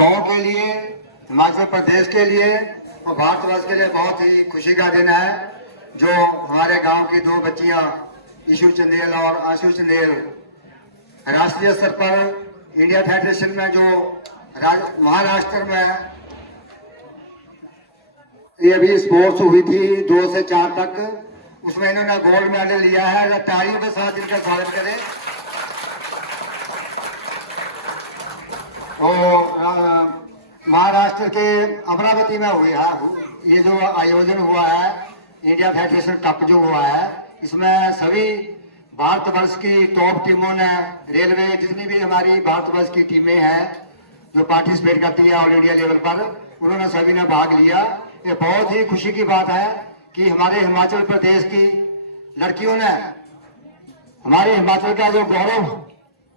गांव के लिए, हिमाचल प्रदेश के लिए और भारतवर्ष के लिए बहुत ही खुशी का दिन है जो हमारे गांव की दो बच्चियां ईशु चंदेल और आशु चंदेल राष्ट्रीय स्तर पर इंडिया फेडरेशन में जो महाराष्ट्र में ये भी स्पोर्ट्स हुई थी 2 से 4 तक, उसमें इन्होंने गोल्ड मेडल लिया है। तालियों के साथ इनका स्वागत करें। और महाराष्ट्र के अमरावती में हुआ ये जो आयोजन हुआ है इंडिया फेडरेशन कप जो हुआ है, इसमें सभी भारतवर्ष की टॉप टीमों ने, रेलवे जितनी भी हमारी भारतवर्ष की टीमें हैं जो पार्टिसिपेट करती है ऑल इंडिया लेवल पर, उन्होंने सभी ने भाग लिया। ये बहुत ही खुशी की बात है कि हमारे हिमाचल प्रदेश की लड़कियों ने हमारे हिमाचल का जो गौरव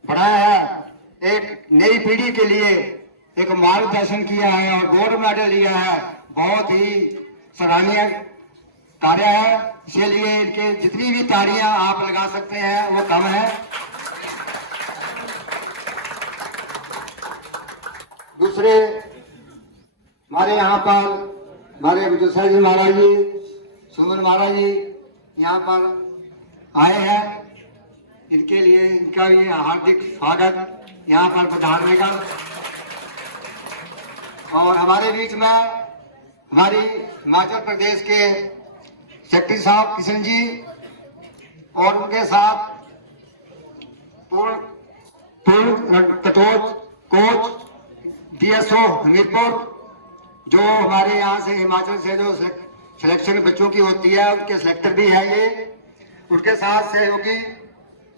बढ़ाया है, एक नई पीढ़ी के लिए एक मार्गदर्शन किया है और गोल्ड मेडल लिया है। बहुत ही सराहनीय कार्य है, इसलिए इनके जितनी भी तालियां आप लगा सकते हैं वो कम है। दूसरे हमारे यहाँ पर हमारे विजय जी महाराज जी, सुमन महाराज जी यहाँ पर आए हैं, इनके लिए इनका भी हार्दिक स्वागत यहाँ पर पधारने का। और हमारे बीच में हमारी हिमाचल प्रदेश के सेक्रेटरी साहब किशन जी और उनके साथ कोच डीएसओ हमीरपुर, जो हमारे यहाँ से हिमाचल से जो सिलेक्शन बच्चों की होती है उनके सिलेक्टर भी है ये। उनके साथ सहयोगी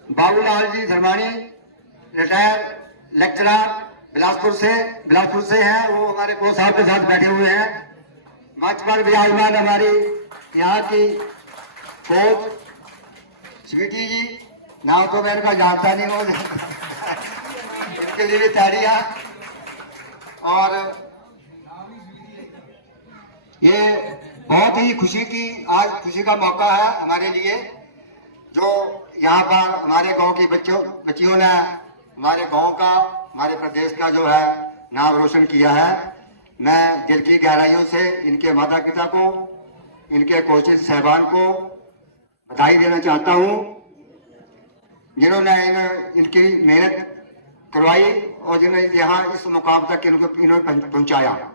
बाबूलाल जी धर्मानी, रिटायर लेक्चरर बिलासपुर से हैं, वो हमारे कोच साहब के साथ बैठे हुए हैं। मंच पर विराजमान हमारी यहाँ की कोच स्वीटी जी, नाम तो मैं इनका जानता नहीं हूँ इनके लिए भी तालियां। और ये बहुत ही आज खुशी का मौका है हमारे लिए, जो यहाँ पर हमारे गांव की बच्चियों ने हमारे गांव का, हमारे प्रदेश का जो है नाम रोशन किया है। मैं दिल की गहराइयों से इनके माता पिता को, इनके कोचेज साहबान को बधाई देना चाहता हूँ, जिन्होंने इनकी मेहनत करवाई और जिन्होंने यहाँ इस मुकाम तक इन्होंने पहुँचाया।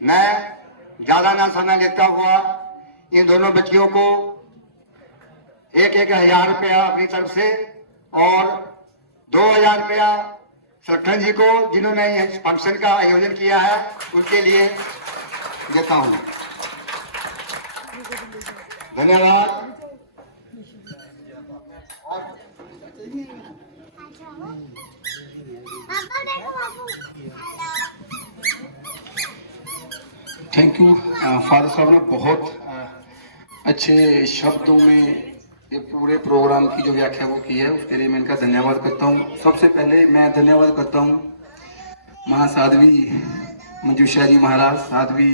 मैं ज्यादा ना समय लेता हुआ इन दोनों बच्चियों को 1,000 रुपया अपनी तरफ से और 2,000 रुपया सरखन जी को, जिन्होंने इस फंक्शन का आयोजन किया है, उनके लिए देता हूँ। धन्यवाद। Thank you. फादर साहब ने बहुत अच्छे शब्दों में ये पूरे प्रोग्राम की जो व्याख्या वो की है, उसके लिए मैं इनका धन्यवाद करता हूँ। सबसे पहले मैं धन्यवाद करता हूँ महासाध्वी मंजूषा जी महाराज, साध्वी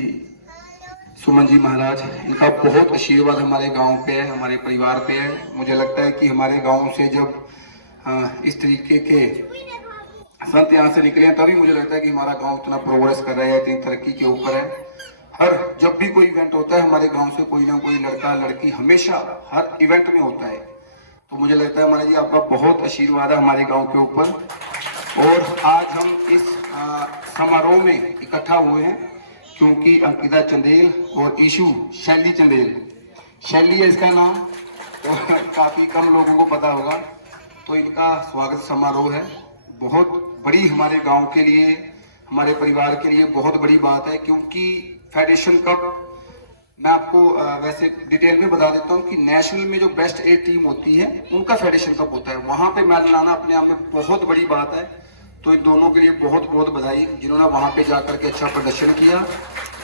सुमन जी महाराज। इनका बहुत आशीर्वाद हमारे गांव पे है, हमारे परिवार पे है। मुझे लगता है कि हमारे गांव से जब इस तरीके के संत यहाँ से निकले हैं, तभी मुझे लगता है कि हमारा गांव इतना प्रोग्रेस कर रहा है, इतनी तरक्की के ऊपर है। हर जब भी कोई इवेंट होता है, हमारे गांव से कोई ना कोई लड़का लड़की हमेशा हर इवेंट में होता है। तो मुझे लगता है महाराज जी आपका बहुत आशीर्वाद है हमारे गांव के ऊपर। और आज हम इस समारोह में इकट्ठा हुए हैं क्योंकि अंकिता चंदेल और ईशू शैली चंदेल, शैली है इसका नाम, तो काफी कम लोगों को पता होगा, तो इनका स्वागत समारोह है। बहुत बड़ी हमारे गांव के लिए, हमारे परिवार के लिए बहुत बड़ी बात है, क्योंकि फेडरेशन कप मैं आपको वैसे डिटेल में बता देता हूं कि नेशनल में जो बेस्ट 8 टीम होती है उनका फेडरेशन कप होता है, वहां पे मेडल लाना अपने आप में बहुत बड़ी बात है। तो इन दोनों के लिए बहुत बहुत बधाई, जिन्होंने वहां पे जाकर के अच्छा प्रदर्शन किया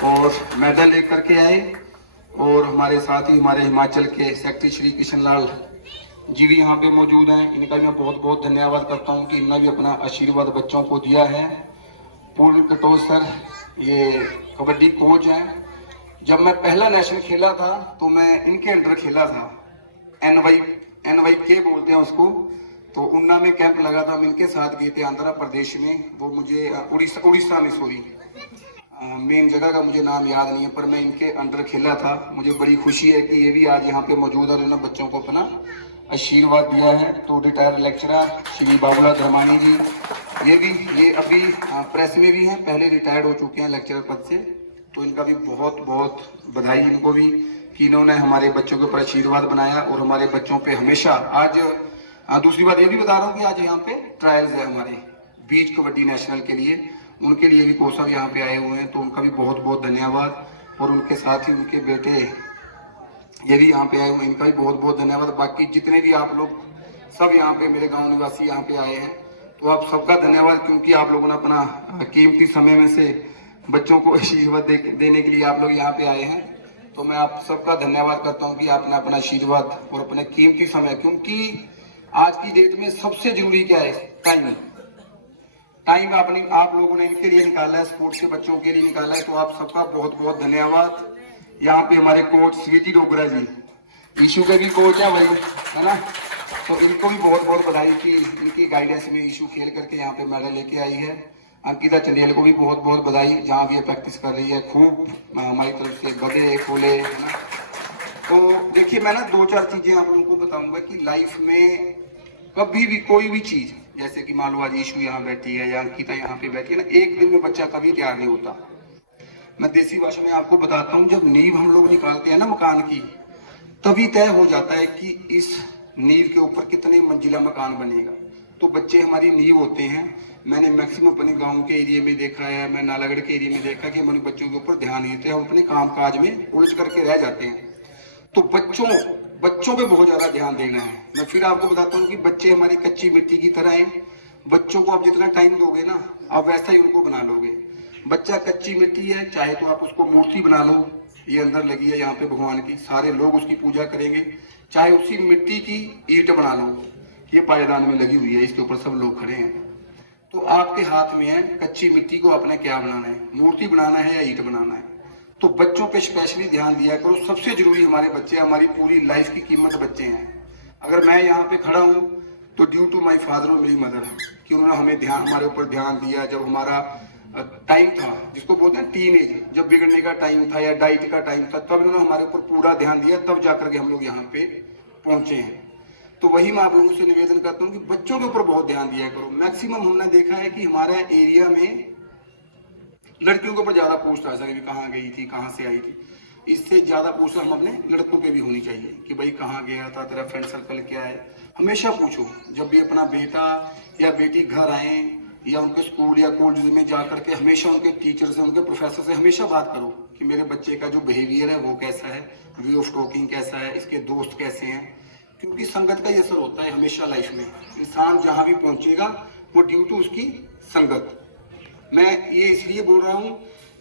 और मेडल लेकर के आए। और हमारे साथ ही हमारे हिमाचल के सेक्रेटरी श्री कृष्ण लाल जी भी यहाँ पे मौजूद हैं, इनका मैं बहुत बहुत धन्यवाद करता हूँ कि इन्होंने भी अपना आशीर्वाद बच्चों को दिया है। पूर्ण कटोच सर ये कबड्डी कोच हैं। जब मैं पहला नेशनल खेला था तो मैं इनके अंडर खेला था, NYK बोलते हैं उसको। तो उन्ना में कैंप लगा था, हम इनके साथ गए थे आंध्र प्रदेश में, वो मुझे उड़ीसा में सॉरी मेन जगह का मुझे नाम याद नहीं है, पर मैं इनके अंडर खेला था। मुझे बड़ी खुशी है कि ये भी आज यहाँ पे मौजूद है और इन्होंने बच्चों को अपना आशीर्वाद दिया है। तो रिटायर्ड लेक्चरर श्री बाबूलाल धर्मानी जी, ये अभी प्रेस में भी हैं, पहले रिटायर्ड हो चुके हैं लेक्चरर पद से। तो इनका भी बहुत बहुत बधाई इनको भी कि इन्होंने हमारे बच्चों के ऊपर आशीर्वाद बनाया और हमारे बच्चों पे हमेशा। आज दूसरी बात ये भी बता रहा हूँ कि आज यहाँ पे ट्रायल्स है हमारे बीच कबड्डी नेशनल के लिए, उनके लिए भी कोच साहब यहाँ पे आए हुए हैं, तो उनका भी बहुत बहुत धन्यवाद। और उनके साथ ही उनके बेटे ये भी यहाँ पे आए हुए, इनका भी बहुत बहुत धन्यवाद। बाकी जितने भी आप लोग सब यहाँ पे मेरे गांव निवासी यहाँ पे आए हैं, तो आप सबका धन्यवाद, क्योंकि आप लोगों ने अपना कीमती समय में से बच्चों को आशीर्वाद देने के लिए आप लोग यहाँ पे आए हैं। तो मैं आप सबका धन्यवाद करता हूँ कि आपने अपना आशीर्वाद और अपने कीमती समय, क्योंकि आज की डेट में सबसे जरूरी क्या है, टाइम आप लोगों ने इनके लिए निकाला है, स्पोर्ट्स के बच्चों के लिए निकाला है। तो आप सबका बहुत बहुत धन्यवाद। यहाँ पे हमारे कोच स्वीटी डोगरा जी, ईशू के भी कोच है वही, है ना, तो इनको भी बहुत बहुत बधाई कि इनकी गाइडेंस में ईशू खेल करके यहाँ पे मेडल लेके आई है। अंकिता चंदेल को भी बहुत बहुत बधाई, जहाँ भी ये प्रैक्टिस कर रही है खूब हमारी तरफ से गधे खोले, है ना। तो देखिए मैं ना 2-4 चीजें आप लोगों को बताऊंगा कि लाइफ में कभी भी कोई भी चीज, जैसे कि मान लो आज ईशू यहाँ बैठी है या अंकिता यहाँ पे बैठी है ना, एक दिन में बच्चा कभी तैयार नहीं होता। मैं देसी भाषा में आपको बताता हूँ, जब नींव हम लोग निकालते हैं ना मकान की, तभी तय हो जाता है कि इस नींव के ऊपर कितने मंजिला मकान बनेगा। तो बच्चे हमारी नींव होते हैं। मैंने मैक्सिमम अपने गांव के एरिया में देखा है, मैं नालागढ़ के एरिया में देखा कि हमारे बच्चों के ऊपर ध्यान नहीं देते, हम अपने काम काज में उलझ करके रह जाते हैं। तो बच्चों पे बहुत ज्यादा ध्यान देना है। मैं फिर आपको बताता हूँ कि बच्चे हमारी कच्ची मिट्टी की तरह हैं। बच्चों को आप जितना टाइम दोगे ना, आप वैसा ही उनको बना लोगे। बच्चा कच्ची मिट्टी है, चाहे तो आप उसको मूर्ति बना लो, ये अंदर लगी है यहाँ पे भगवान की, सारे लोग उसकी पूजा करेंगे। चाहे उसी मिट्टी की ईंट बना लो, ये पायदान में लगी हुई है, इसके ऊपर सब लोग खड़े हैं। तो आपके हाथ में है, कच्ची मिट्टी को आपने क्या बनाना है, मूर्ति बनाना है या ईंट बनाना है। तो बच्चों पे स्पेशली ध्यान दिया करो। सबसे जरूरी हमारे बच्चे, हमारी पूरी लाइफ की कीमत बच्चे हैं। अगर मैं यहाँ पे खड़ा हूँ तो ड्यू टू माई फादर और मेरी मदर है, कि उन्होंने हमारे ऊपर ध्यान दिया। जब हमारा टाइम था, जिसको बोलते हैं टीन एज, जब बिगड़ने का टाइम था या डाइट का टाइम था, तब इन्होंने हमारे ऊपर पूरा ध्यान दिया, तब जाकर के हम लोग यहाँ पे पहुंचे हैं। तो वही मैं आप लोगों से निवेदन करता हूँ कि बच्चों के ऊपर बहुत ध्यान दिया करो। मैक्सिमम हमने देखा है कि हमारे एरिया में लड़कियों के ऊपर ज्यादा पूछताछ है कि कहाँ गई थी, कहाँ से आई थी। इससे ज्यादा पूछताछ हम अपने लड़कों पे भी होनी चाहिए कि भाई कहाँ गया था, तेरा फ्रेंड सर्कल क्या है। हमेशा पूछो, जब भी अपना बेटा या बेटी घर आए या उनके स्कूल या कॉलेज में जाकर के हमेशा उनके टीचर से, उनके प्रोफेसर से हमेशा बात करो कि मेरे बच्चे का जो बिहेवियर है वो कैसा है, वे ऑफ टॉकिंग कैसा है, इसके दोस्त कैसे हैं। क्योंकि संगत का ये असर होता है हमेशा लाइफ में। इंसान जहां भी पहुंचेगा वो ड्यू टू उसकी संगत। मैं ये इसलिए बोल रहा हूँ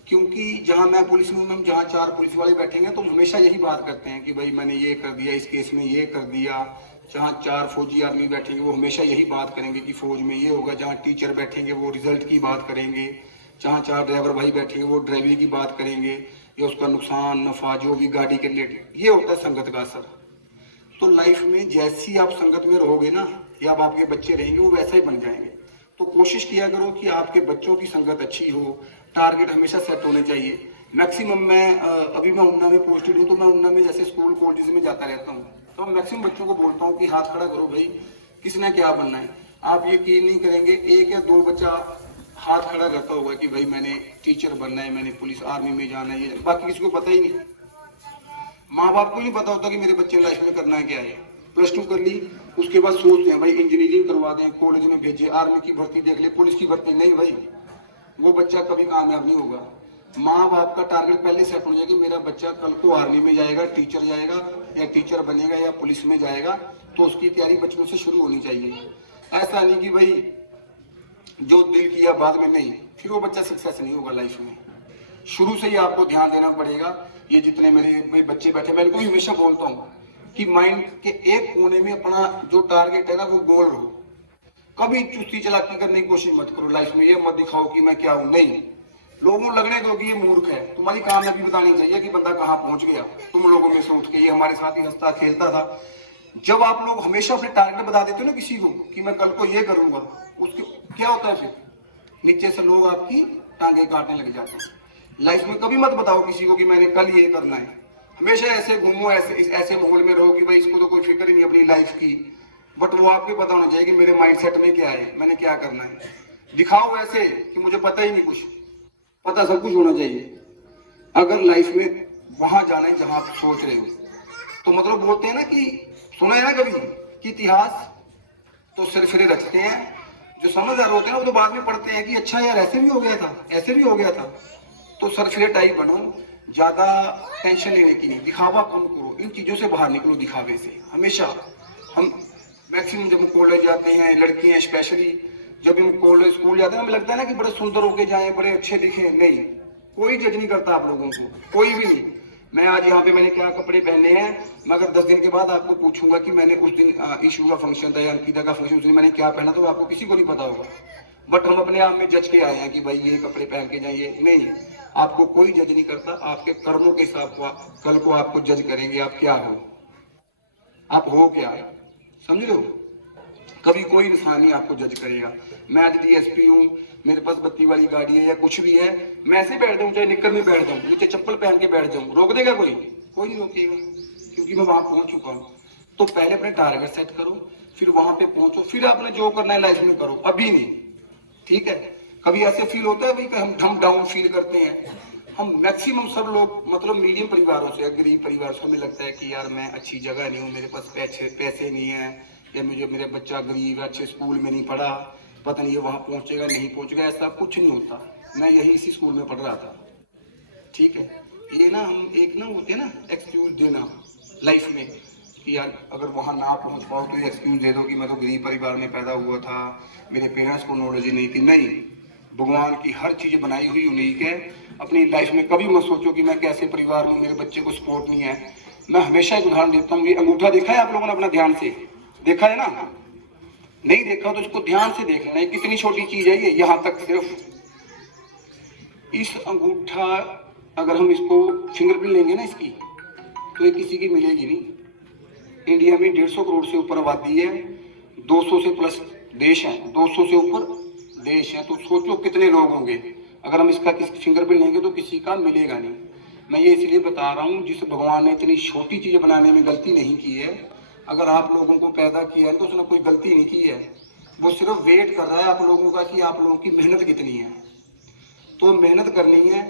क्योंकि जहां मैं पुलिस में हूं, हम जहां 4 पुलिस वाले बैठेंगे तो हमेशा यही बात करते हैं कि भाई मैंने ये कर दिया, इस केस में ये कर दिया। जहां 4 फौजी आदमी बैठेंगे वो हमेशा यही बात करेंगे कि फौज में ये होगा। जहां टीचर बैठेंगे वो रिजल्ट की बात करेंगे। जहां 4 ड्राइवर भाई बैठेंगे वो ड्राइवरी की बात करेंगे या उसका नुकसान नफा जो भी गाड़ी के रिलेटेड। ये होता है संगत का असर। तो लाइफ में जैसी आप संगत में रहोगे ना, या अब आपके बच्चे रहेंगे वो वैसा ही बन जाएंगे। तो कोशिश किया करो कि आपके बच्चों की संगत अच्छी हो, टारगेट हमेशा सेट होने चाहिए। मैक्सिमम मैं अभी मैं उन्ना में पोस्टेड हूँ, तो मैं उन्ना में जैसे स्कूल कॉलेज में जाता रहता हूँ, तो मैं मैक्सिमम बच्चों को बोलता हूँ कि हाथ खड़ा करो भाई, किसने क्या बनना है। आप यकीन नहीं करेंगे, 1 या 2 बच्चा हाथ खड़ा करता होगा कि भाई मैंने टीचर बनना है, मैंने पुलिस आर्मी में जाना है। बाकी किसी को पता ही नहीं। माँ बाप को नहीं पता होता कि मेरे बच्चे लाइफ में करना है क्या है। +2 कर ली, उसके बाद सोचते हैं भाई इंजीनियरिंग करवा दें, कॉलेज में भेजे, आर्मी की भर्ती देख ले, पुलिस की भर्ती। नहीं भाई, वो बच्चा कभी कामयाब नहीं होगा। माँ बाप का टारगेट पहले सेट हो जाए कि मेरा बच्चा कल को आर्मी में जाएगा, टीचर जाएगा या टीचर बनेगा या पुलिस में जाएगा, तो उसकी तैयारी बचपन से शुरू होनी चाहिए। ऐसा नहीं कि भाई जो दिल किया बाद में नहीं, फिर वो बच्चा सक्सेस नहीं होगा लाइफ में। शुरू से ही आपको ध्यान देना पड़ेगा। ये जितने मेरे बच्चे बैठे, मैं इनको हमेशा बोलता हूँ कि माइंड के एक कोने में अपना जो टारगेट है ना वो गोल रहो। कभी चुस्ती चालाकी करने की कोशिश मत करो लाइफ में। ये मत दिखाओ कि मैं क्या हूँ, नहीं। लोगों को लगने दो कि ये मूर्ख है। तुम्हारी कामयाबी बतानी चाहिए कि बंदा कहाँ पहुंच गया। तुम लोगों में से उठ के, ये हमारे साथ ही हंसता खेलता था। जब आप लोग हमेशा अपने टारगेट बता देते हो ना किसी को कि मैं कल को ये करूंगा, उसके क्या होता है फिर नीचे से लोग आपकी टांगे काटने लग जाते हैं। लाइफ में कभी मत बताओ किसी को कि मैंने कल ये करना है। हमेशा ऐसे घूमो, ऐसे माहौल में रहो कि भाई इसको तो कोई फिक्र ही नहीं अपनी लाइफ की, बट वो आपको पता होना चाहिए कि मेरे माइंडसेट में क्या है, मैंने क्या करना है। दिखाओ ऐसे कि मुझे पता ही नहीं कुछ, पता सब कुछ होना चाहिए। अगर लाइफ में वहां जाना है जहां आप सोच रहे हो, तो मतलब बोलते हैं ना कि सुना है ना कभी कि इतिहास तो सिर फिरे रखते हैं, जो समझदार होते हैं वो तो बाद में पढ़ते हैं कि अच्छा यार ऐसे भी हो गया था, ऐसे भी हो गया था। तो सरफिरे टाइप बनो, ज्यादा टेंशन लेने की नहीं, दिखावा कम करो, इन चीजों से बाहर निकलो दिखावे से। हमेशा हम मैक्सिमम जब हम कॉलेज जाते हैं, लड़कियां स्पेशली जब हम कॉलेज स्कूल जाते हैं, हमें लगता है ना कि बड़े सुंदर होके जाएं, बड़े अच्छे दिखें। नहीं, कोई जज नहीं करता आप लोगों को, कोई भी नहीं। मैं आज यहाँ पे मैंने क्या कपड़े पहने हैं, मैं अगर 10 दिन के बाद आपको पूछूंगा कि मैंने उस दिन ईशू का फंक्शन था या अंकिता का फंक्शन, उस दिन मैंने क्या पहना, तो आपको किसी को नहीं पता होगा। बट हम अपने आप में जज के आए हैं कि भाई ये कपड़े पहन के जाइए। नहीं, आपको कोई जज नहीं करता, आपके कर्मों के हिसाब कल को आपको जज करेंगे आप क्या हो, आप हो क्या, समझ लो। कभी कोई इंसान नहीं आपको जज करेगा। मैं आज DSP हूँ, मेरे पास बत्ती वाली गाड़ी है या कुछ भी है, मैं ऐसे बैठ जाऊँ, चाहे निक्कर में बैठ जाऊँ, नीचे चप्पल पहन के बैठ जाऊँ, रोक देगा कोई? कोई नहीं रोकेगा, क्योंकि मैं वहां पहुंच चुका हूँ। तो पहले अपने टारगेट सेट करो, फिर वहां पे पहुंचो, फिर आपने जो करना है लाइफ में करो, अभी नहीं। ठीक है? कभी ऐसे फील होता है भाई कि हम डाउन फील करते हैं। हम मैक्सिमम सब लोग मतलब मीडियम परिवारों से, गरीब परिवार से, हमें लगता है कि यार मैं अच्छी जगह नहीं हूँ, मेरे पास पैसे नहीं है, या मुझे मेरा बच्चा गरीब है, अच्छे स्कूल में नहीं पढ़ा, पता नहीं ये वहां पहुंचेगा नहीं पहुंचेगा। ऐसा कुछ नहीं होता। मैं यही इसी स्कूल में पढ़ रहा था। ठीक है? ये ना हम एक ना होते हैं ना एक्सक्यूज देना लाइफ में कि यार अगर वहां ना पहुंच पाओ तो ये एक्सक्यूज दे दो कि मैं तो गरीब परिवार में पैदा हुआ था, मेरे पेरेंट्स को नॉलेज नहीं थी। नहीं, भगवान की हर चीज बनाई हुई यूनिक है। अपनी लाइफ में कभी मत सोचो कि मैं कैसे परिवार में, मेरे बच्चे को सपोर्ट नहीं है। मैं हमेशा एक उदाहरण देता हूँ। ये अंगूठा देखा है आप लोगों ने अपना ध्यान से? देखा है ना? नहीं देखा तो इसको ध्यान से देख लेना। कितनी छोटी चीज है ये, यहाँ तक सिर्फ इस अंगूठा, अगर हम इसको फिंगरप्रिंट लेंगे ना इसकी, तो ये किसी की मिलेगी नहीं। इंडिया में 150 करोड़ से ऊपर आबादी है, 200 से प्लस देश हैं, 200 से ऊपर देश हैं। तो सोचो कितने लोग होंगे। अगर हम इसका किसी फिंगरप्रिंट लेंगे तो किसी का मिलेगा नहीं। मैं ये इसलिए बता रहा हूँ, जिस भगवान ने इतनी छोटी चीज बनाने में गलती नहीं की है, अगर आप लोगों को पैदा किया है तो उसने कोई गलती नहीं की है। वो सिर्फ वेट कर रहा है आप लोगों का कि आप लोगों की मेहनत कितनी है। तो मेहनत करनी है।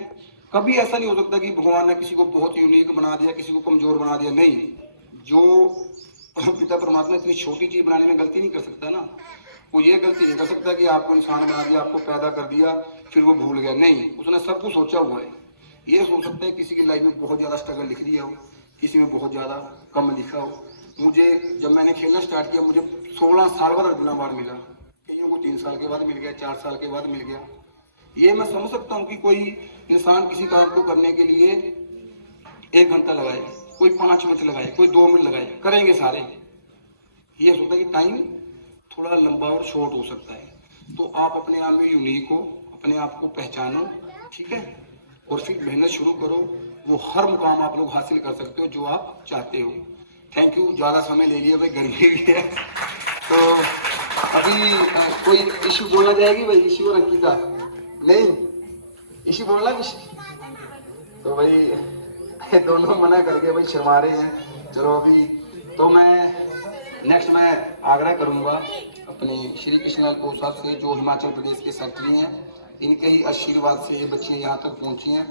कभी ऐसा नहीं हो सकता कि भगवान ने किसी को बहुत यूनिक बना दिया, किसी को कमजोर बना दिया। नहीं, जो पिता परमात्मा इतनी छोटी चीज बनाने में गलती नहीं कर सकता ना, वो ये गलती नहीं कर सकता कि आपको इंसान बना दिया, आपको पैदा कर दिया, फिर वो भूल गया। नहीं, उसने सब कुछ सोचा हुआ है। ये सोच सकता है किसी की लाइफ में बहुत ज्यादा स्ट्रगल लिख दिया हो, किसी में बहुत ज्यादा कम लिखा हो। मुझे जब मैंने खेलना स्टार्ट किया, मुझे 16 साल बाद अर्जुन अवार्ड मिला। कईयों को 3 साल के बाद मिल गया, 4 साल के बाद मिल गया। ये मैं समझ सकता हूँ कि कोई इंसान किसी काम को करने के लिए 1 घंटा लगाए, कोई 5 मिनट लगाए, कोई 2 मिनट लगाए, करेंगे सारे। ये हो सकता है कि टाइम थोड़ा लंबा और शॉर्ट हो सकता है। तो आप अपने आप में यूनिक हो, अपने आप को पहचानो, ठीक है, और फिर मेहनत शुरू करो। वो हर मुकाम आप लोग हासिल कर सकते हो जो आप चाहते हो। थैंक यू, ज़्यादा समय ले लिया भाई, गर्मी भी है। तो अभी कोई इशू बोलना चाहेगी भाई? इशू और अंकिता? नहीं, इशू बोलना कुछ? तो भाई दोनों मना करके भाई शर्मा रहे हैं। चलो अभी तो नेक्स्ट मैं आग्रह करूंगा अपने श्री कृष्णलाल कोच साहब से, जो हिमाचल प्रदेश के सेक्रेटरी हैं। इनके ही आशीर्वाद से ये बच्चे यहाँ तक पहुँची हैं,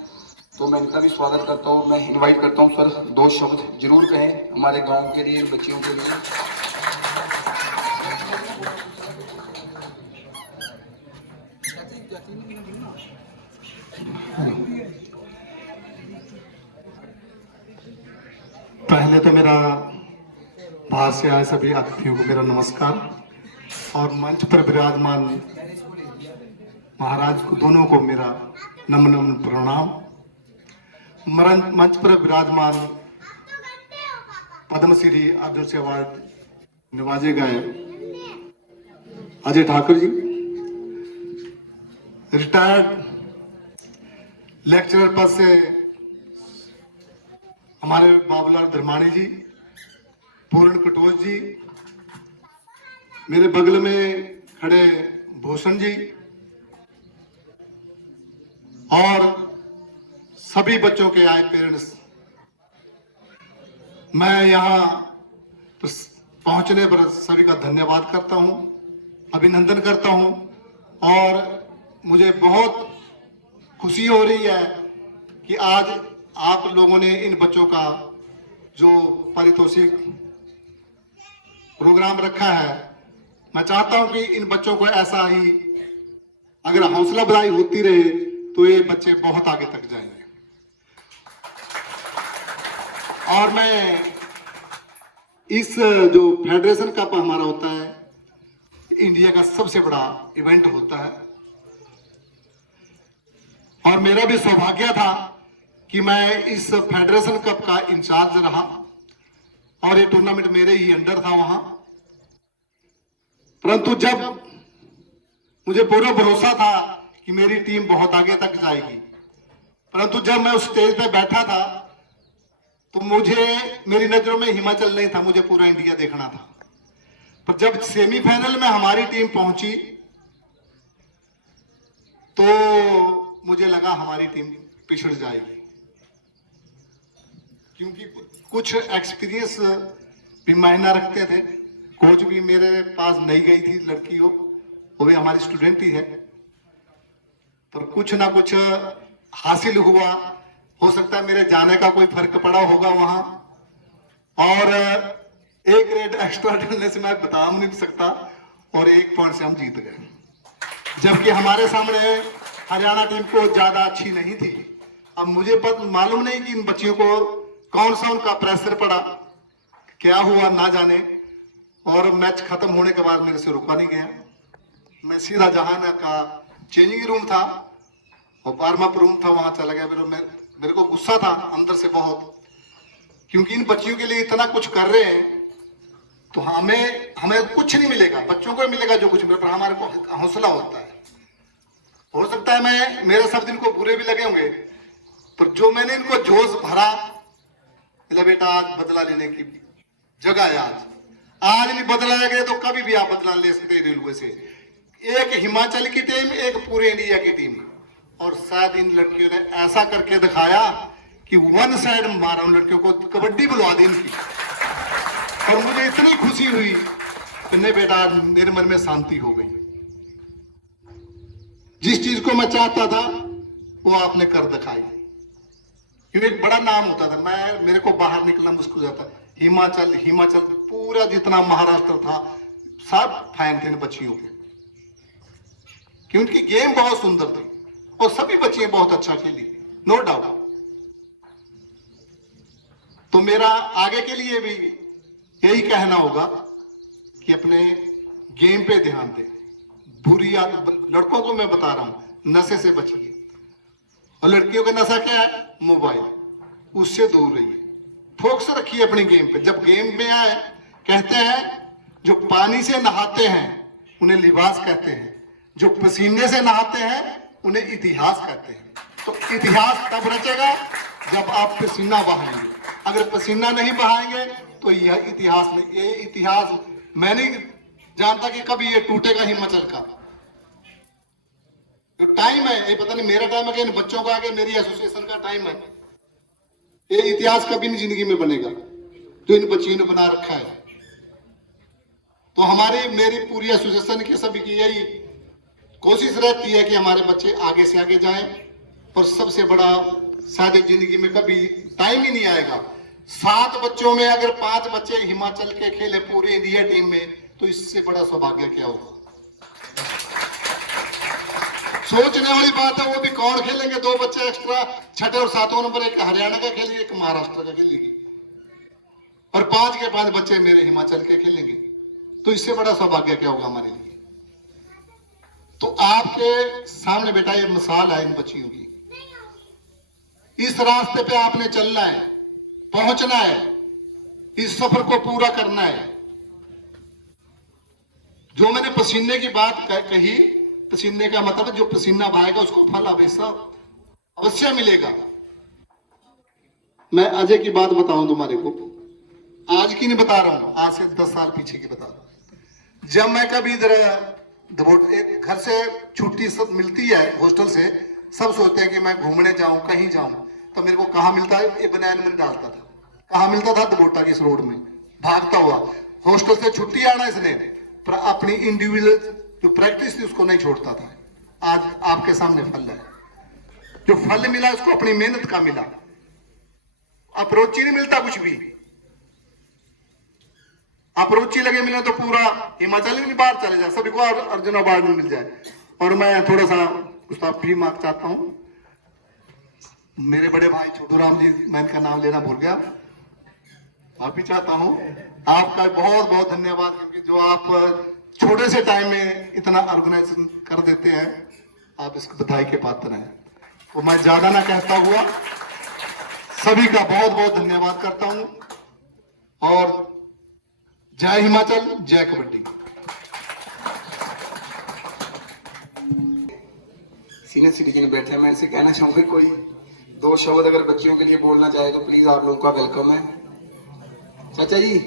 तो मैं इनका भी स्वागत करता हूँ। मैं इनवाइट करता हूँ सर, 2 शब्द जरूर कहें हमारे गांव के लिए, बच्चियों के लिए। पहले तो मेरा बाहर से आए सभी अतिथियों को मेरा नमस्कार, और मंच पर विराजमान महाराज को दोनों को मेरा नम्र नम्र प्रणाम। मंच पर विराजमान पद्मश्री अर्जुन से अवार्ड नवाजे गए अजय ठाकुर जी, रिटायर्ड लेक्चरर पद से हमारे बाबूलाल धर्माणी जी, पूर्ण कटोच जी, मेरे बगल में खड़े भूषण जी, और सभी बच्चों के आए पेरेंट्स। मैं यहाँ पहुंचने पर सभी का धन्यवाद करता हूं, अभिनंदन करता हूं, और मुझे बहुत खुशी हो रही है कि आज आप लोगों ने इन बच्चों का जो पारितोषिक प्रोग्राम रखा है, मैं चाहता हूं कि इन बच्चों को ऐसा ही अगर हौसला अफजाई होती रहे तो ये बच्चे बहुत आगे तक जाएंगे। और मैं इस जो फेडरेशन कप हमारा होता है, इंडिया का सबसे बड़ा इवेंट होता है, और मेरा भी सौभाग्य था कि मैं इस फेडरेशन कप का इंचार्ज रहा, और ये टूर्नामेंट मेरे ही अंडर था वहां। परंतु जब मुझे पूरा भरोसा था कि मेरी टीम बहुत आगे तक जाएगी, परंतु जब मैं उस स्टेज पे बैठा था तो मेरी नजरों में हिमाचल नहीं था, मुझे पूरा इंडिया देखना था। पर जब सेमीफाइनल में हमारी टीम पहुंची तो मुझे लगा हमारी टीम पिछड़ जाएगी, क्योंकि कुछ एक्सपीरियंस भी मायना रखते थे। कोच भी मेरे पास नहीं गई थी लड़की, वो भी हमारी स्टूडेंट ही है, पर कुछ ना कुछ हासिल हुआ। हो सकता है मेरे जाने का कोई फर्क पड़ा होगा वहां, और 1 ग्रेड एक्स्ट्रा डालने से मैं बता नहीं सकता, और 1 पॉइंट से हम जीत गए, जबकि हमारे सामने हरियाणा टीम को ज्यादा अच्छी नहीं थी। अब मुझे मालूम नहीं कि इन बच्चियों को कौन सा उनका प्रेशर पड़ा, क्या हुआ ना जाने, और मैच खत्म होने के बाद मेरे से रुका नहीं गया। मैं सीधा जहां का चेंजिंग रूम था और वार्म अप रूम था, वहां चला गया। मेरे को गुस्सा था अंदर से बहुत, क्योंकि इन बच्चियों के लिए इतना कुछ कर रहे हैं, तो हमें कुछ नहीं मिलेगा, बच्चों को मिलेगा जो कुछ मिलेगा, पर हमारे को हौसला होता है। हो सकता है मेरे शब्द इनको बुरे भी लगे होंगे, पर जो मैंने इनको जोश भरा, बोला बेटा आज बदला लेने की जगह है, आज नहीं बदला गया तो कभी भी आप बदला ले सकते हैं रेलवे से। एक हिमाचल की टीम, एक पूरे इंडिया की टीम, और शायद इन लड़कियों ने ऐसा करके दिखाया कि 1 साइड मारा उन लड़कियों को, कबड्डी बुलवा दी इनकी। और मुझे इतनी खुशी हुई कि नहीं बेटा, मेरे मन में शांति हो गई। जिस चीज को मैं चाहता था वो आपने कर दिखाई, क्योंकि एक बड़ा नाम होता था। मेरे को बाहर निकलना मुश्किल हो जाता। हिमाचल पूरा जितना महाराष्ट्र था, सब फैन थे इन बच्चियों के, कि उनकी गेम बहुत सुंदर थी, और सभी बच्चियां बहुत अच्छा खेली, नो डाउट। तो मेरा आगे के लिए भी यही कहना होगा कि अपने गेम पे ध्यान दें। बुरी आदत, लड़कों को मैं बता रहा हूं, नशे से बचिए। और लड़कियों का नशा क्या है? मोबाइल, उससे दूर रहिए। फोकस रखिए अपनी गेम पे। जब गेम में आए, कहते हैं जो पानी से नहाते हैं उन्हें लिबास कहते हैं, जो पसीने से नहाते हैं उन्हें इतिहास कहते हैं। तो इतिहास तब रचेगा जब आप पसीना बहाएंगे। अगर पसीना नहीं बहाएंगे तो यह इतिहास नहीं, ये इतिहास मैं नहीं जानता कि कभी ये टूटेगा हिमाचल का। तो टाइम है, ये पता नहीं मेरा टाइम है कि इन बच्चों का, कि मेरी एसोसिएशन का टाइम है। ये इतिहास कभी नहीं जिंदगी में बनेगा जो इन बच्चियों ने बना रखा है। तो हमारी मेरी पूरी एसोसिएशन की सभी की यही कोशिश रहती है कि हमारे बच्चे आगे से आगे जाएं। और सबसे बड़ा शायद जिंदगी में कभी टाइम ही नहीं आएगा। 7 बच्चों में अगर 5 बच्चे हिमाचल के खेले पूरी इंडिया टीम में, तो इससे बड़ा सौभाग्य क्या होगा। सोचने वाली बात है। वो भी कौन खेलेंगे? 2 बच्चे एक्स्ट्रा, 6 और 7वां नंबर एक हरियाणा का खेलेगी, एक महाराष्ट्र का खेलेगी, और 5 के 5 बच्चे मेरे हिमाचल के खेलेंगे। तो इससे बड़ा सौभाग्य क्या होगा हमारे लिए। तो आपके सामने बेटा ये मिसाल है इन बच्चियों की। इस रास्ते पे आपने चलना है, पहुंचना है, इस सफर को पूरा करना है। जो मैंने पसीने की बात कही, पसीने का मतलब जो पसीना बहाएगा उसको फल हमेशा अवश्य मिलेगा। मैं अजय की बात बताऊं तुम्हारे को, आज की नहीं बता रहा हूं, आज से 10 साल पीछे की बता रहा हूं। जब मैं कभी इधर घर से छुट्टी सब मिलती है हॉस्टल से, सब सोचते हैं कि मैं घूमने जाऊं, कहीं जाऊं, तो मेरे को कहाँ मिलता है? ये बनैन में डालता था। कहाँ मिलता था? दबोटा की इस रोड में भागता हुआ। हॉस्टल से छुट्टी आना इसने, पर अपनी इंडिविजुअल जो प्रैक्टिस थी उसको नहीं छोड़ता था। आज आपके सामने फल है। जो फल मिला उसको अपनी मेहनत का मिला। अप्रोची नहीं मिलता कुछ भी। अप्रोची लगे मिले तो पूरा हिमाचल ही बाहर चले जाए, सभी को अर्जुन अवार्ड में मिल जाए। और मैं थोड़ा सा गुस्ताफ भी माफ चाहता हूं। मेरे बड़े भाई छोटू राम जी, मैं इनका नाम लेना भूल गया, माफी चाहता हूं। आपका बहुत बहुत धन्यवाद, क्योंकि जो आप छोटे से टाइम में इतना ऑर्गेनाइज कर देते हैं, आप इसको बधाई के पात्र हैं। तो मैं ज्यादा ना कहता हुआ सभी का बहुत बहुत धन्यवाद करता हूं। और जय हिमाचल, जय कबड्डी। सीनियर सिटीजन बैठे हैं, मैं इनसे कहना चाहूंगा कोई 2 शब्द अगर बच्चियों के लिए बोलना चाहे तो प्लीज आप लोगों का वेलकम है। चाचा जी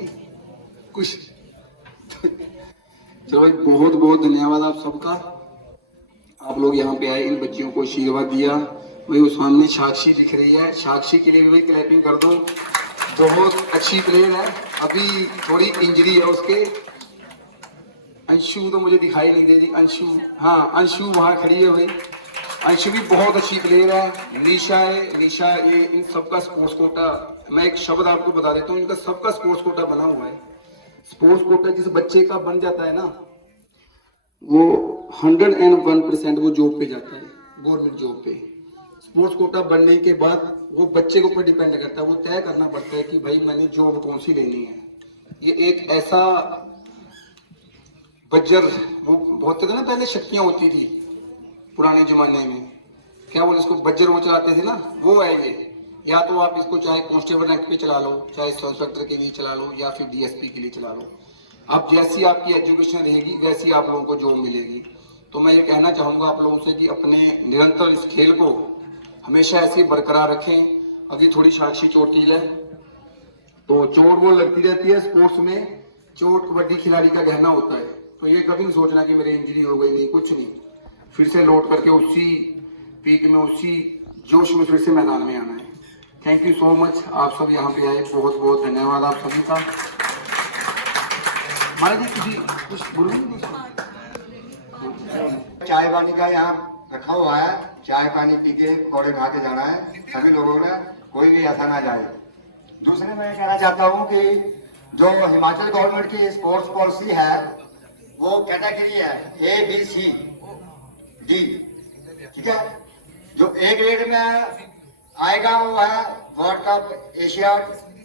कुछ चलो भाई, बहुत बहुत धन्यवाद आप सबका। आप लोग यहाँ पे आए, इन बच्चियों को आशीर्वाद दिया। भाई वो सामने साक्षी दिख रही है, साक्षी के लिए भी भाई क्लैपिंग कर दो। बहुत अच्छी प्लेयर है, अभी थोड़ी इंजरी है उसके। अंशु तो मुझे दिखाई नहीं दे रही, अंशु, हाँ अंशु वहाँ खड़ी है भाई। अंशु भी बहुत अच्छी प्लेयर है। निशा है, निशा, ये इन सबका स्पोर्ट्स कोटा, मैं एक शब्द आपको बता देता हूँ, इनका सबका स्पोर्ट्स कोटा बना हुआ है। स्पोर्ट्स कोटा जिस बच्चे का बन जाता है ना, वो 101% वो जॉब पे जाता है, गवर्नमेंट जॉब पे। स्पोर्ट्स कोटा बनने के बाद वो बच्चे के ऊपर डिपेंड करता है, वो तय करना पड़ता है कि भाई मैंने जॉब कौन सी लेनी है। ये एक ऐसा बज्जर, वो बहुत कहते ना पहले शक्तियां होती थी पुराने जमाने में, क्या बोले इसको, बज्जर वो चलाते थे ना, वो है ये। या तो आप इसको चाहे कांस्टेबल रैंक पे चला लो, चाहे सब इंस्पेक्टर के लिए चला लो, या फिर डीएसपी के लिए चला लो। अब जैसी आपकी एजुकेशन रहेगी वैसी आप लोगों को जॉब मिलेगी। तो मैं ये कहना चाहूंगा आप लोगों से कि अपने निरंतर इस खेल को हमेशा ऐसे बरकरार रखें। अभी थोड़ी साक्षी चोटिल है, तो चोट वो लगती रहती है स्पोर्ट्स में। चोट कबड्डी खिलाड़ी का गहना होता है, तो ये कभी नहीं सोचना कि मेरी इंजरी हो गई, नहीं, कुछ नहीं। फिर से लौट करके उसी पीक में, उसी जोश में फिर से मैदान में आना है। थैंक यू सो मच, आप सब यहाँ पे आए, बहुत बहुत धन्यवाद आप सभी का। महाराज जी किसी कुछ बोलूँ? चाय पानी का यहाँ रखा हुआ है, चाय पानी पी के पकौड़े खा के जाना है सभी लोगों ने, कोई भी ऐसा ना जाए। दूसरे मैं कहना चाहता हूँ कि जो हिमाचल गवर्नमेंट की स्पोर्ट्स पॉलिसी है वो कैटेगरी है ABCD, ठीक है। जो A ग्रेड में आएगा वो है वर्ल्ड कप, एशिया,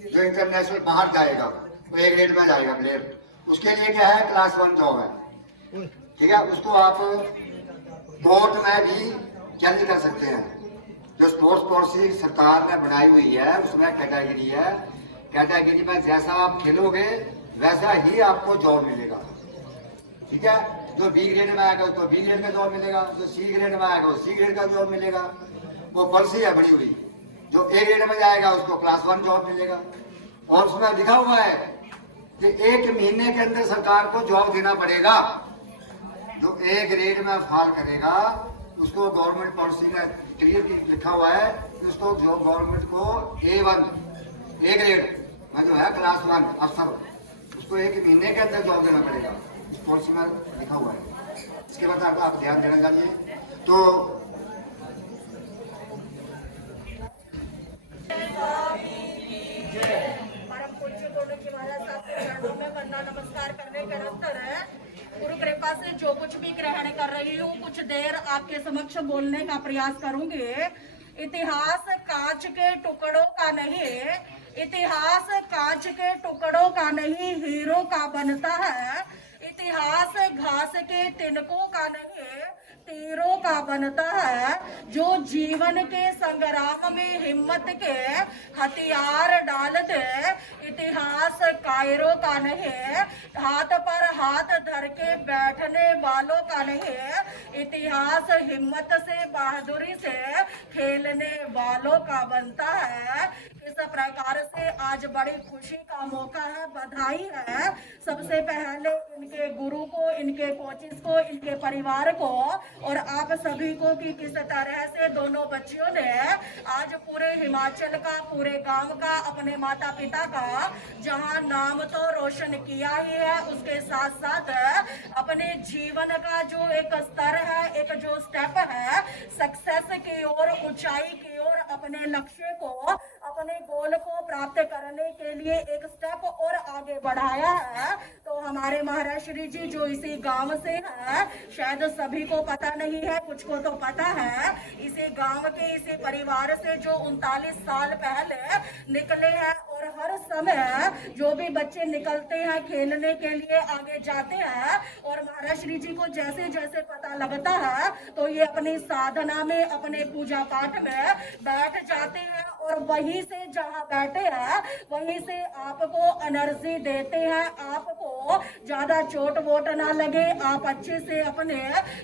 जो इंटरनेशनल बाहर जाएगा वो A ग्रेड में जाएगा प्लेयर। उसके लिए क्या है, क्लास 1 जॉब है, ठीक है। उसको आप कोर्ट में भी चैलेंज कर सकते हैं। जो स्पोर्ट्स पॉलिसी सरकार ने बनाई हुई है उसमें कैटेगरी है, कैटेगरी में जैसा आप खेलोगे वैसा ही आपको जॉब मिलेगा। ठीक है, जो बी ग्रेड में आएगा उसको बी ग्रेड का जॉब मिलेगा, जो सी ग्रेड में आएगा सी ग्रेड का जॉब मिलेगा। वो पॉलिसी है बनी हुई। जो ए ग्रेड में जाएगा उसको क्लास 1 जॉब मिलेगा। और उसमें लिखा हुआ है कि 1 महीने के अंदर सरकार को जॉब देना पड़ेगा। जो ए ग्रेड में फॉल करेगा उसको गवर्नमेंट पॉलिसी में क्लियर लिखा हुआ है कि उसको जो गवर्नमेंट को A1 ए ग्रेड में जो है क्लास 1 अफसर उसको 1 महीने के अंदर जॉब देना पड़ेगा। इस पॉलिसी में लिखा हुआ है। इसके बाद आप ध्यान देना चाहिए। तो परम पूज्य गुरु जी महाराज साहब के चरणों में वंदना नमस्कार करने के अंतर है। गुरु कृपा से जो कुछ भी ग्रहण कर रही हूँ कुछ देर आपके समक्ष बोलने का प्रयास करूंगी। इतिहास कांच के टुकड़ों का नहीं, इतिहास कांच के टुकड़ों का नहीं हीरो का बनता है। इतिहास घास के तिनकों का नहीं तीरों का बनता है। जो जीवन के संग्राम में हिम्मत के हथियार डाल दे। इतिहास कायरों का नहीं हाथ पर हाथ धर के बैठने वालों का नहीं। इतिहास हिम्मत से बहादुरी से खेलने वालों का बनता है। इस प्रकार से आज बड़ी खुशी का मौका है, बधाई है सबसे पहले इनके गुरु को, इनके कोचिस को, इनके परिवार को और आप सभी को कि किस तरह से दोनों बच्चियों ने आज पूरे हिमाचल का, पूरे गांव का, अपने माता पिता का जहां नाम तो रोशन किया ही है उसके साथ साथ अपने जीवन का जो एक स्तर है, एक जो स्टेप है सक्सेस की ओर, ऊंचाई की ओर, अपने लक्ष्य को, अपने गोल को प्राप्त करने के लिए एक स्टेप और आगे बढ़ाया है। तो हमारे महाराज श्री जी जो इसी गांव से है, शायद सभी को पता नहीं है, कुछ को तो पता है, इसी गांव के इसी परिवार से जो 39 साल पहले निकले हैं और हर समय जो भी बच्चे निकलते हैं खेलने के लिए आगे जाते हैं और महाराज श्री जी को जैसे जैसे पता लगता है तो ये अपनी साधना में, अपने पूजा पाठ में बैठ जाते हैं और वहीं से जहाँ बैठे हैं वहीं से आपको एनर्जी देते हैं। आपको ज्यादा चोट वोट ना लगे, आप अच्छे से अपने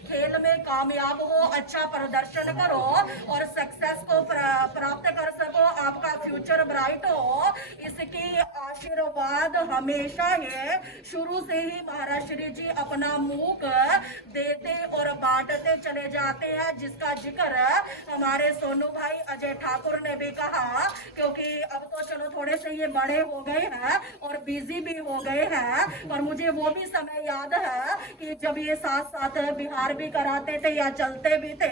खेल में कामयाब हो, अच्छा प्रदर्शन करो और सक्सेस को प्राप्त कर सको, आपका फ्यूचर ब्राइट हो, इसकी आशीर्वाद हमेशा ही शुरू से ही महाराज श्री जी अपना मुख देते और बांटते चले जाते हैं। जिसका जिक्र हमारे सोनू भाई अजय ठाकुर ने भी कहा, क्योंकि अब तो चलो थोड़े से ये बड़े हो गए हैं और बिजी भी हो गए हैं, पर मुझे वो भी समय याद है कि जब ये साथ साथ बिहार भी कराते थे या चलते भी थे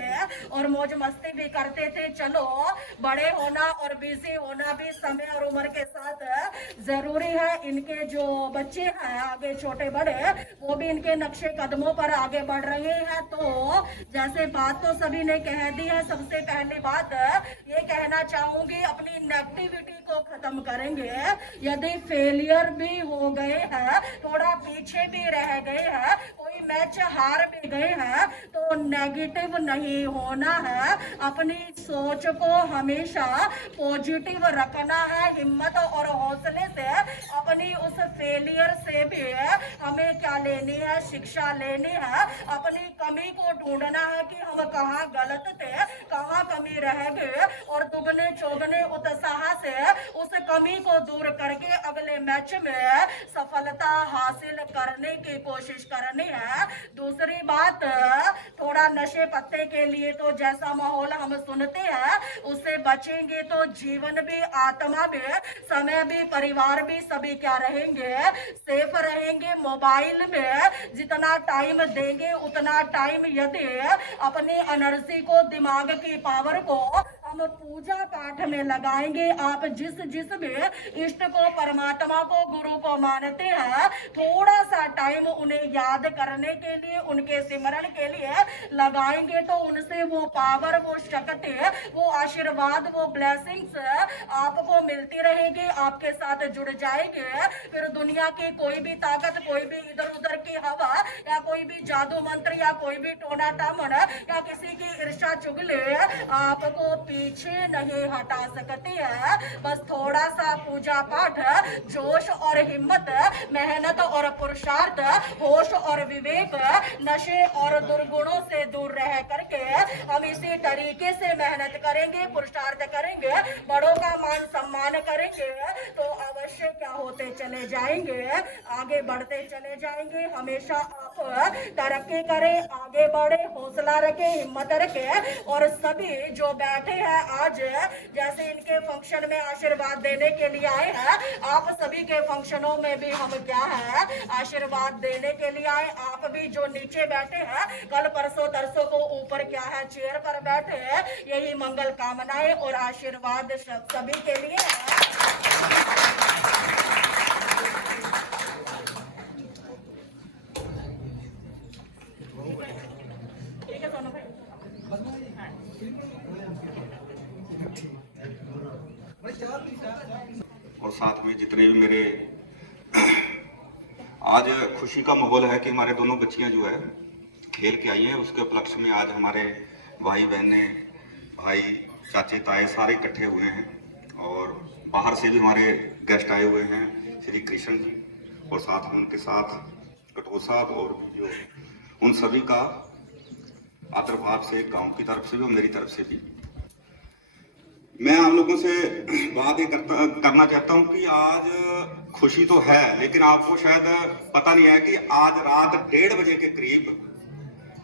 और मौज मस्ती भी करते थे। चलो बड़े होना और बिजी होना भी समय और उम्र के साथ जरूरी है। इनके जो बच्चे हैं आगे छोटे बड़े वो भी इनके नक्शे कदमों पर आगे बढ़ रहे हैं। तो जैसे बात तो सभी ने कह दी है, सबसे पहली बात ये कहना चाहूंगी अपनी नेगेटिविटी को खत्म करेंगे। यदि फेलियर भी हो गए हैं, थोड़ा पीछे भी रह गए हैं, कोई मैच हार भी गए हैं तो नेगेटिव नहीं होना है। अपनी सोच को हमेशा पॉजिटिव रखना है। हिम्मत और हौसले से अपनी उस फेलियर से भी हमें क्या लेनी है, शिक्षा लेनी है। अपनी कमी को ढूंढना है कि हम कहाँ गलत थे, कहाँ कमी रह गए और दुगने चौगने उत्साह से उस कमी को दूर करके अगले मैच में सफलता हासिल करने की कोशिश करनी है। दूसरी बात, थोड़ा नशे पत्ते के लिए तो जैसा माहौल हम सुनते हैं उससे बचेंगे तो जीवन भी, आत्मा भी, समय भी, परिवार भी सभी क्या रहेंगे, सेफ रहेंगे। मोबाइल में जितना टाइम देंगे उतना टाइम यदि अपनी एनर्जी को, दिमाग की पावर को हम पूजा पाठ में लगाएंगे। आप जिस जिस भी इष्ट को, परमात्मा को, गुरु को मानते हैं, थोड़ा सा टाइम उन्हें याद करने के लिए, उनके सिमरन के लिए लगाएंगे तो उनसे वो पावर, वो शक्ति, वो आशीर्वाद, वो ब्लेसिंग्स आपको मिलती रहेगी, आपके साथ जुड़ जाएंगे। फिर दुनिया की कोई भी ताकत, कोई भी इधर उधर की हवा, या कोई भी जादू मंत्र, या कोई भी टोना टामन, या किसी की ईर्ष्या चुगली आपको पीछे नहीं हटा सकती है। बस थोड़ा सा पूजा पाठ, जोश और हिम्मत, मेहनत और पुरुषार्थ, होश और विवेक, नशे और दुर्गुणों से दूर रह करके हम इसी तरीके से मेहनत करेंगे, पुरुषार्थ करेंगे, बड़ों का मान सम्मान करेंगे तो अवश्य क्या होते चले जाएंगे, आगे बढ़ते चले जाएंगे। हमेशा आप तरक्की करें, आगे बढ़े, हौसला रखें, हिम्मत रखें। और सभी जो बैठे हैं आज, जैसे इनके फंक्शन में आशीर्वाद देने के लिए आए हैं, आप सभी के फंक्शनों में भी हम क्या है, आशीर्वाद देने के लिए आए। आप भी जो नीचे बैठे हैं, कल परसों तरसों को ऊपर क्या है, चेयर पर बैठे हैं, यही मंगल कामनाएं और आशीर्वाद सभी के लिए है। ठीक है सोनू भाई। और साथ में जितने भी मेरे आज खुशी का माहौल है कि हमारे दोनों बच्चियां जो है खेल के आई हैं, उसके उपलक्ष्य में आज हमारे भाई बहने, भाई, चाचे, ताए सारे इकट्ठे हुए हैं। और बाहर से भी हमारे गेस्ट आए हुए हैं, श्री कृष्ण जी, और साथ में उनके साथ कटोर साहब, और भी जो उन सभी का आदर भाव से गांव की तरफ से भी और मेरी तरफ से भी मैं आप लोगों से बात ये करना चाहता हूं कि आज खुशी तो है, लेकिन आपको शायद पता नहीं है कि आज रात 1:30 बजे के करीब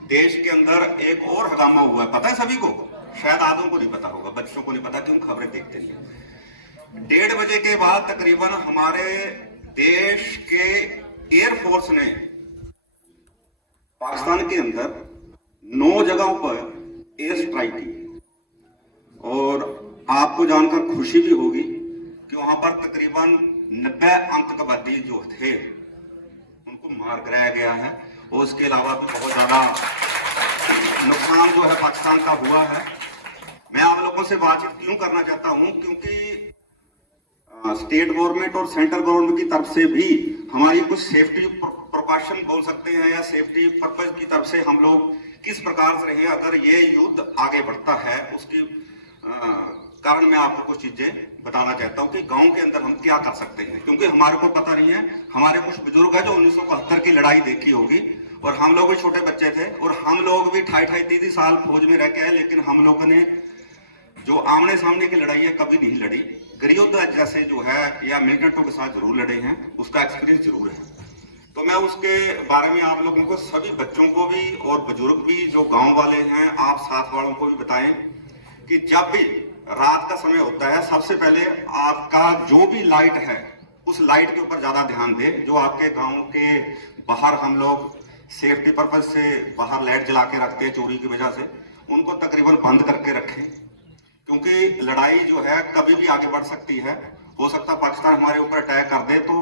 देश के अंदर एक और हंगामा हुआ है। पता है सभी को? शायद आधों को नहीं पता होगा, बच्चों को नहीं पता, क्यों खबरें देखते नहीं। 1:30 बजे के बाद तकरीबन हमारे देश के एयरफोर्स ने पाकिस्तान के अंदर 9 जगहों पर एयर स्ट्राइक की। और आपको जानकर खुशी भी होगी कि वहां पर तकरीबन 90 आतंकवादी जो थे उनको मार गिराया गया है, और उसके अलावा भी बहुत ज्यादा नुकसान जो है पाकिस्तान का हुआ है। मैं आप लोगों से बातचीत क्यों करना चाहता हूं, क्योंकि स्टेट गवर्नमेंट और सेंट्रल गवर्नमेंट की तरफ से भी हमारी कुछ सेफ्टी प्रिकॉशन बोल सकते हैं, या सेफ्टी पर्पज की तरफ से हम लोग किस प्रकार से रहे अगर ये युद्ध आगे बढ़ता है, उसकी कारण मैं आपको कुछ चीजें बताना चाहता हूं कि गांव के अंदर हम क्या कर सकते हैं। क्योंकि हमारे को पता नहीं है, हमारे कुछ बुजुर्ग है जो 1971 की लड़ाई देखी होगी, और हम लोग भी छोटे बच्चे थे, और हम लोग भी 28-30 साल फौज में रह के आए, लेकिन हम लोगों ने जो आमने सामने की लड़ाई है कभी नहीं लड़ी। गृहयुद्ध जैसे जो है या मिलिटेंटों के साथ जरूर लड़े हैं, उसका एक्सपीरियंस जरूर है। तो मैं उसके बारे में आप लोगों को, सभी बच्चों को भी और बुजुर्ग भी जो गांव वाले हैं, आप साथ वालों को भी बताएं कि जब भी रात का समय होता है, सबसे पहले आपका जो भी लाइट है उस लाइट के ऊपर ज्यादा ध्यान दें। जो आपके गांव के बाहर हम लोग सेफ्टी पर्पज से बाहर लाइट जला के रखते हैं चोरी की वजह से, उनको तकरीबन बंद करके रखें, क्योंकि लड़ाई जो है कभी भी आगे बढ़ सकती है। हो सकता है पाकिस्तान हमारे ऊपर अटैक कर दे तो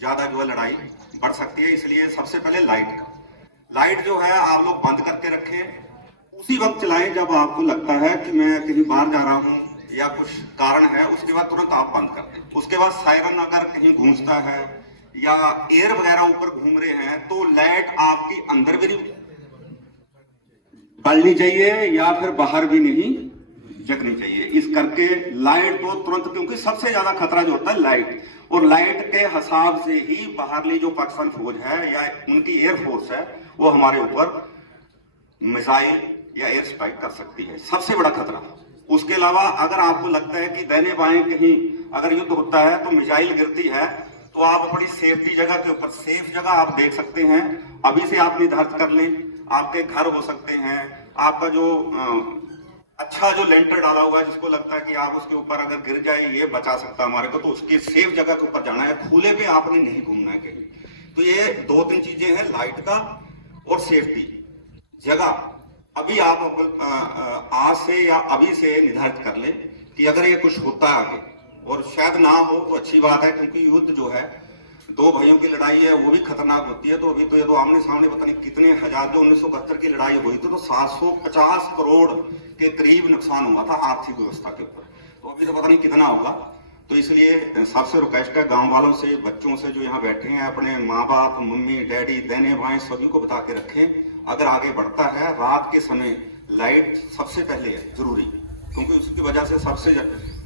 ज्यादा जो है लड़ाई बढ़ सकती है। इसलिए सबसे पहले लाइट जो है आप लोग बंद करके रखें, उसी वक्त चलाएं जब आपको लगता है कि मैं कहीं बाहर जा रहा हूं या कुछ कारण है, उसके बाद तुरंत आप बंद कर दें। उसके बाद सायरन अगर कहीं गूंजता है या एयर वगैरह ऊपर घूम रहे हैं तो लाइट आपकी अंदर भी नहीं बलनी चाहिए या फिर बाहर भी नहीं जगनी चाहिए। इस करके लाइट तो तुरंत, क्योंकि सबसे ज्यादा खतरा जो होता है लाइट, और लाइट के हिसाब से ही बाहरली जो पाकिस्तान फौज है या उनकी एयरफोर्स है वो हमारे ऊपर मिसाइल या एयर स्ट्राइक कर सकती है, सबसे बड़ा खतरा। उसके अलावा अगर आपको लगता है कि दाहिने बाएं कहीं अगर युद्ध होता है तो मिसाइल गिरती है, तो आप अपनी सेफ्टी जगह के ऊपर, सेफ जगह आप देख सकते हैं, अभी से आप निर्धारित कर लें। आपके घर हो सकते हैं, आपका जो अच्छा जो लेंटर डाला हुआ है जिसको लगता है कि आप उसके ऊपर अगर गिर जाए ये बचा सकता है हमारे को, तो उसकी सेफ जगह के ऊपर जाना है, खुले पे आपने नहीं घूमना है कहीं। तो ये 2-3 चीजें हैं, लाइट का और सेफ्टी जगह। अभी आप आज से या अभी से निर्धारित कर ले कि अगर ये कुछ होता है आगे, और शायद ना हो तो अच्छी बात है, क्योंकि युद्ध जो है, दो भाइयों की लड़ाई है, वो भी खतरनाक होती है। तो अभी तो ये तो आमने सामने पता नहीं कितने हजार, जो 1971 की लड़ाई हुई तो 750 करोड़ के करीब नुकसान हुआ था आर्थिक व्यवस्था के ऊपर। तो अभी तो पता नहीं कितना होगा। तो इसलिए सबसे रिक्वेस्ट है गांव वालों से, बच्चों से जो यहाँ बैठे हैं, अपने माँ बाप, मम्मी डैडी, बहने भाई सभी को बता के रखें, अगर आगे बढ़ता है रात के समय लाइट सबसे पहले है जरूरी, क्योंकि उसकी वजह से सबसे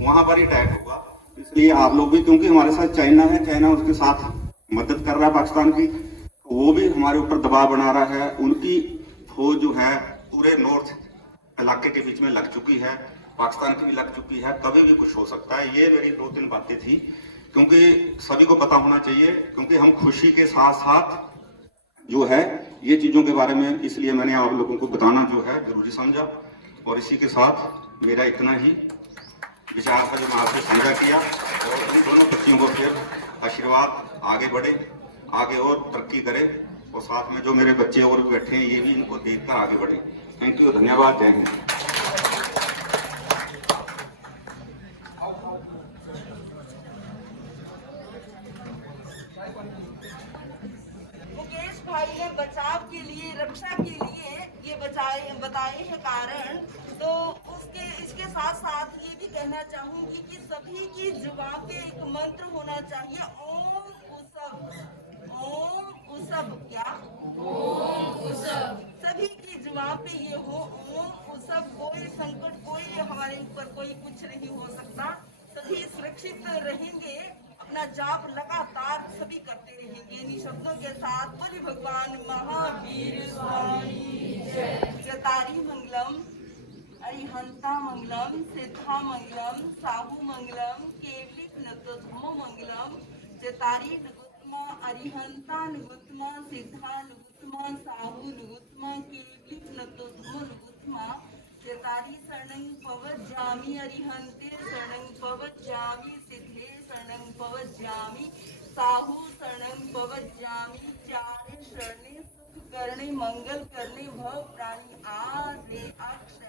वहां पर ही अटैक होगा। इसलिए आप लोग भी, क्योंकि हमारे साथ चाइना है, चाइना उसके साथ मदद कर रहा है पाकिस्तान की, वो भी हमारे ऊपर दबाव बना रहा है। उनकी फौज जो है पूरे नॉर्थ इलाके के बीच में लग चुकी है, पाकिस्तान की भी लग चुकी है, कभी भी कुछ हो सकता है। ये मेरी 2-3 बातें थी, क्योंकि सभी को पता होना चाहिए, क्योंकि हम खुशी के साथ साथ जो है ये चीजों के बारे में, इसलिए मैंने आप लोगों को बताना जो है जरूरी समझा। और इसी के साथ मेरा इतना ही विचार था जो मैं आपसे साझा किया, और इन दोनों बच्चियों को फिर आशीर्वाद, आगे बढ़े, आगे और तरक्की करे, और साथ में जो मेरे बच्चे और बैठे हैं ये भी इनको देखकर आगे बढ़े। थैंक यू, धन्यवाद, जय हिंद। मुकेश भाई ने बचाव के लिए, रक्षा के लिए ये बताए हैं कारण। तो इसके साथ साथ ये भी कहना चाहूंगी कि सभी की जुबान पे एक मंत्र होना चाहिए, ओम उसब। ओम उसब, क्या? ओम उसब। सभी की जुबान पे ये हो, ओम उसब। कोई संकट, कोई हमारे ऊपर कोई कुछ नहीं हो सकता, सभी सुरक्षित रहेंगे, अपना जाप लगातार सभी करते रहेंगे। इन शब्दों के साथ बलि भगवान महावीर स्वामी जय। जतारी मंगलम, अरिहंता मंगलम, सिद्धा मंगलम, साहू मंगलम, केवलिक नतोधमो मंगलम। जतारी नुगुत्मा, अरिहंता नुगुत्मा, सिद्धा नुगुत्मा, साहू नुगुत्मा, केवलिक नतोधमो नुगुत्मा। जतारी शरणं पवज्जामि, अरिहंते शरणं पवज्जामि, सिद्धे शरणं पवज्जामि, साहू शरणं पवज्जामि। चारे शरणे सुख करणे, मंगल करणे, भव प्राणी आदे अक्षय